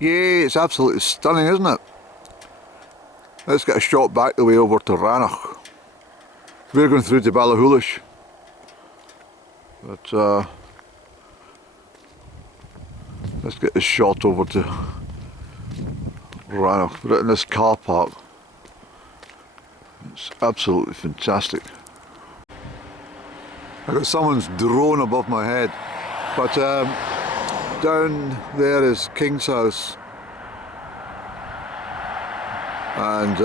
Yeah, it's absolutely stunning, isn't it? Let's get a shot back the way over to Rannoch. We're going through to Ballachulish. But let's get this shot over to Rannoch. Put it in this car park. It's absolutely fantastic. I've got someone's drone above my head. But down there is King's house. And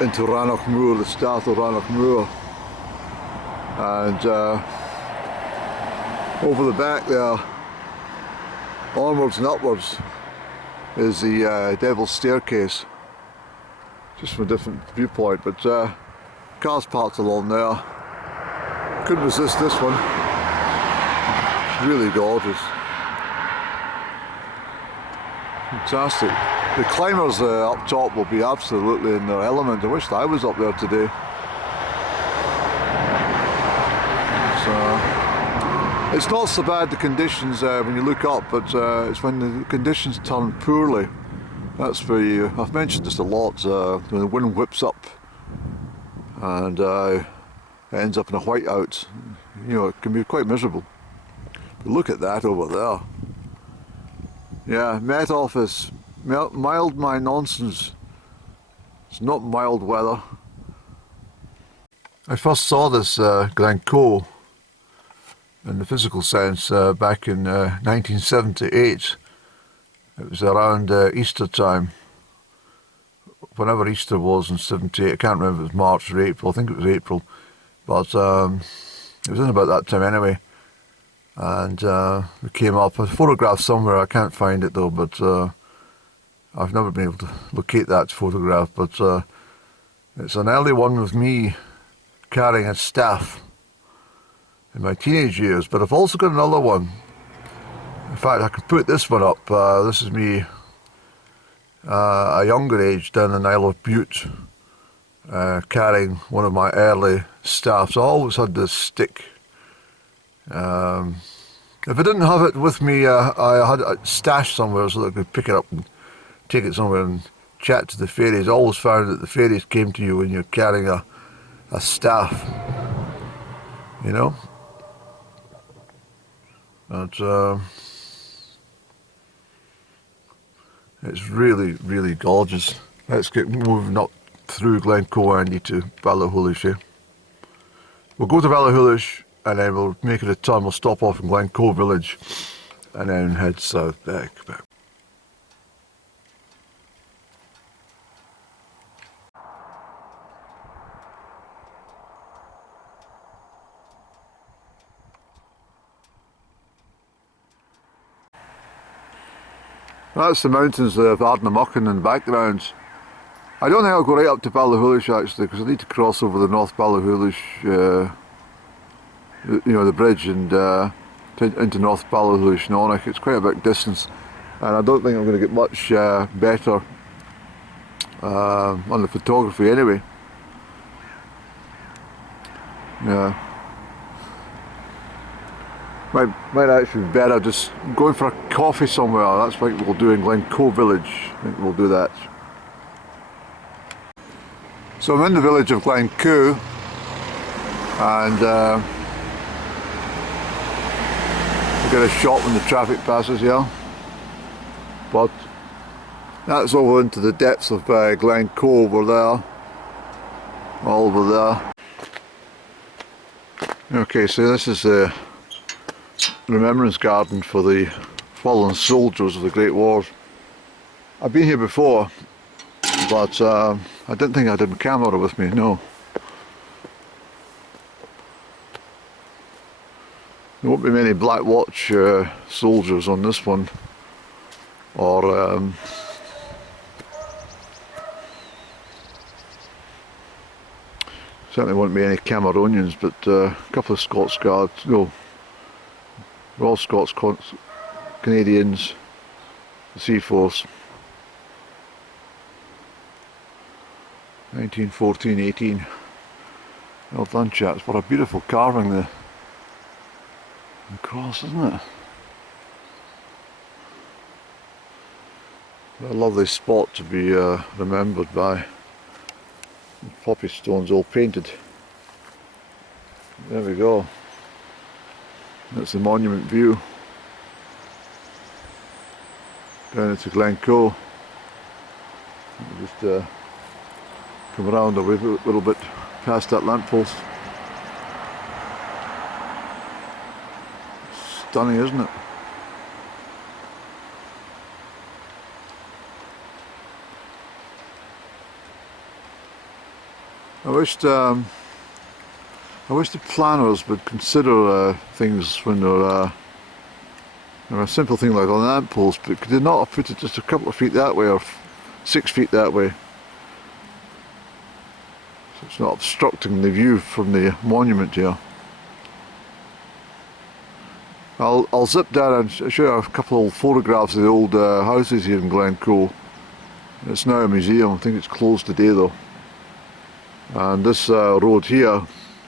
into Rannoch Moor, the start of Rannoch Moor. And over the back there, onwards and upwards, is the Devil's Staircase. Just from a different viewpoint, but cars parked along there. Couldn't resist this one. Really gorgeous. Fantastic. The climbers up top will be absolutely in their element. I wish that I was up there today. So, it's not so bad, the conditions when you look up, but it's when the conditions turn poorly. That's where you, I've mentioned this a lot, when the wind whips up and it ends up in a whiteout, you know, it can be quite miserable. But look at that over there. Yeah, Met Office, mild my nonsense. It's not mild weather. I first saw this Glencoe in the physical sense back in 1978. It was around Easter time, whenever Easter was in 78. I can't remember if it was March or April. I think it was April, but it was in about that time anyway. And it came up. A photograph somewhere, I can't find it though, but I've never been able to locate that photograph. But it's an early one with me carrying a staff in my teenage years. But I've also got another one. In fact, I can put this one up. This is me a younger age down in Isle of Bute, carrying one of my early staffs. I always had this stick. If I didn't have it with me, I had it stashed somewhere so that I could pick it up and take it somewhere and chat to the fairies. I always found that the fairies came to you when you're carrying a staff, you know. But it's really, really gorgeous. Let's get moving up through Glencoe, Andy, to Ballachulish here. We'll go to Ballachulish and then we'll make it a turn. We'll stop off in Glencoe village and then head south back. That's the mountains of Ardnamurchan in the background. I don't think I'll go right up to Ballachulish actually, because I need to cross over the North Ballachulish, you know, the bridge, and into North Ballachulish and Onach. It's quite a big distance, and I don't think I'm going to get much better on the photography anyway. Yeah. Might actually be better just going for a coffee somewhere. That's what we'll do in Glencoe village. I think we'll do that. So I'm in the village of Glencoe, and we'll get a shot when the traffic passes here. But that's over into the depths of Glencoe over there. All over there. Okay, so this is the remembrance garden for the fallen soldiers of the Great Wars. I've been here before, but I didn't think I had my camera with me, no. There won't be many Black Watch soldiers on this one, or certainly won't be any Cameronians, but a couple of Scots Guards, no, Royal Scots, Canadians, the Sea Force. 1914-18. Well done, chaps. What a beautiful carving the cross, isn't it? A lovely spot to be remembered by. Poppy stones all painted. There we go. That's the monument view. Down into Glencoe. Just come around a little bit past that lamppost. Stunning, isn't it? I wish the planners would consider things when they're a simple thing like a lamppost, but could they not have put it just a couple of feet that way or 6 feet that way, so it's not obstructing the view from the monument here. I'll zip down and show you a couple of photographs of the old houses here in Glencoe. It's now a museum. I think it's closed today though. And this road here,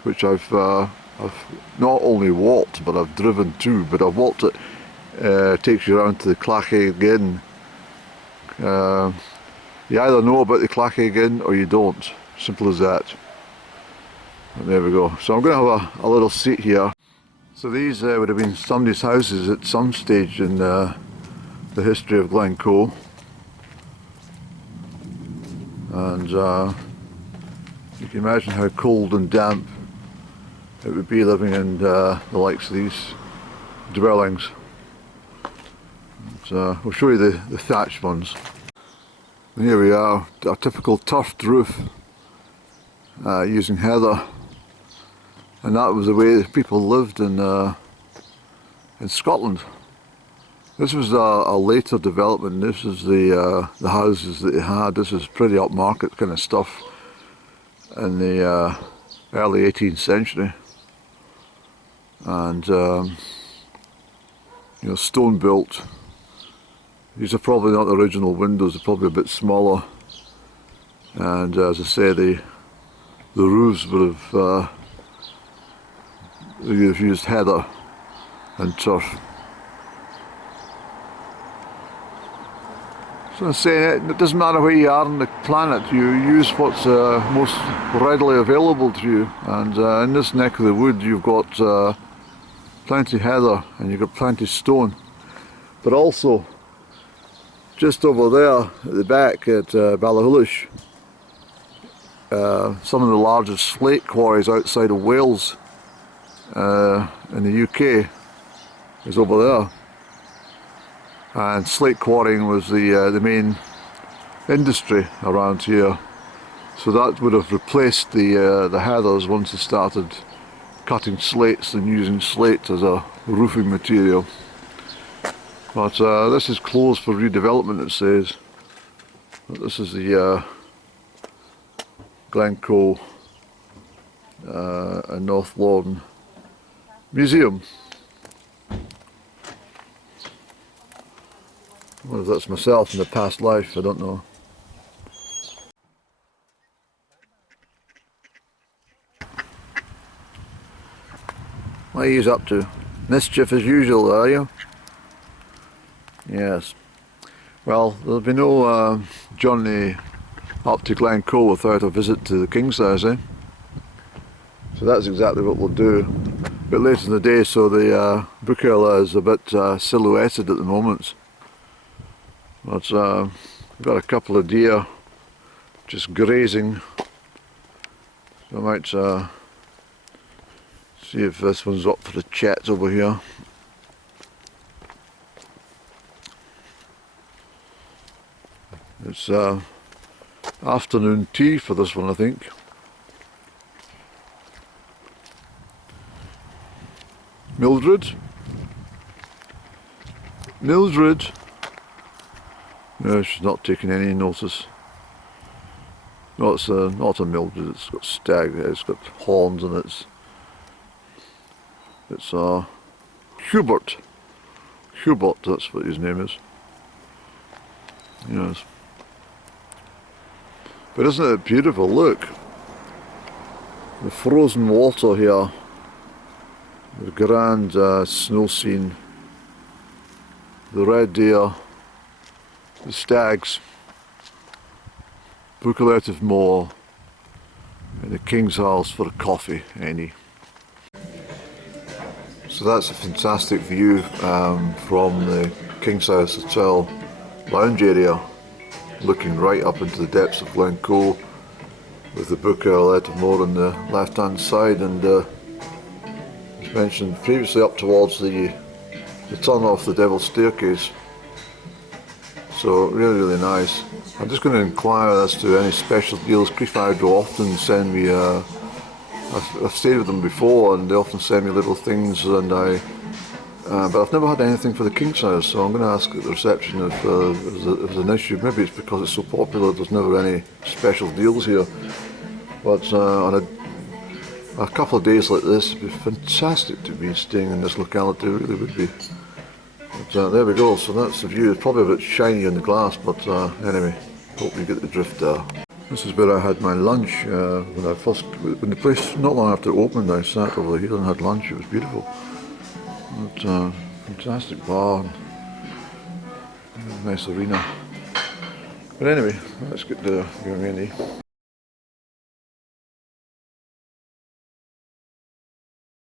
which I've not only walked but I've driven to, but I've walked it, takes you around to the Crieff again. You either know about the Crieff again or you don't. Simple as that. And there we go. So I'm going to have a little seat here. So these would have been somebody's houses at some stage in the history of Glencoe. And you can imagine how cold and damp it would be living in the likes of these dwellings. And, we'll show you the thatched ones. And here we are, a typical turfed roof using heather. And that was the way people lived in Scotland. This was a later development. This is the houses that they had. This is pretty upmarket kind of stuff in the early 18th century. And you know, stone built. These are probably not the original windows. They're probably a bit smaller. And as I say, the roofs would have you've used heather and turf. So I'm saying it doesn't matter where you are on the planet, you use what's most readily available to you. And in this neck of the wood you've got plenty heather and you've got plenty stone. But also, just over there at the back at Ballachulish, some of the largest slate quarries outside of Wales in the UK is over there, and slate quarrying was the main industry around here, so that would have replaced the heathers once they started cutting slates and using slate as a roofing material. But this is closed for redevelopment, it says. But this is the Glencoe and North Lorne Museum. I wonder if that's myself in the past life, I don't know. What are you up to? Mischief as usual, are you? Yes. Well, there'll be no journey up to Glencoe without a visit to the King's House, eh? So that's exactly what we'll do. A bit later in the day, so the Buchela is a bit silhouetted at the moment. But we've got a couple of deer just grazing. So I might see if this one's up for the chat over here. It's afternoon tea for this one, I think. Mildred? Mildred? No, she's not taking any notice. No, it's not a Mildred, it's got stag, it's got horns and it's Hubert. Hubert, that's what his name is. Yes. But isn't it beautiful? Look. The frozen water here. The grand snow scene. The red deer. The Stags, Buccleuch of Moor, and the King's Arms for a coffee, any. So that's a fantastic view from the King's House Hotel lounge area, looking right up into the depths of Glencoe, with the Buccleuch of Moor on the left hand side, and as mentioned previously, up towards the turn off the Devil's Staircase. So really nice. I'm just going to inquire as to any special deals. Crieff Hydro often send me, I've stayed with them before and they often send me little things, and but I've never had anything for the King's House, so I'm going to ask at the reception if there's an issue. Maybe it's because it's so popular there's never any special deals here. But on a couple of days like this, it'd be fantastic to be staying in this locality, it really would be. But there we go, so that's the view. It's probably a bit shiny in the glass, but anyway, hope you get the drift there. This is where I had my lunch when the place, not long after it opened, I sat over here and had lunch. It was beautiful. But, fantastic bar, and nice arena. But anyway, let's get the Gourmet.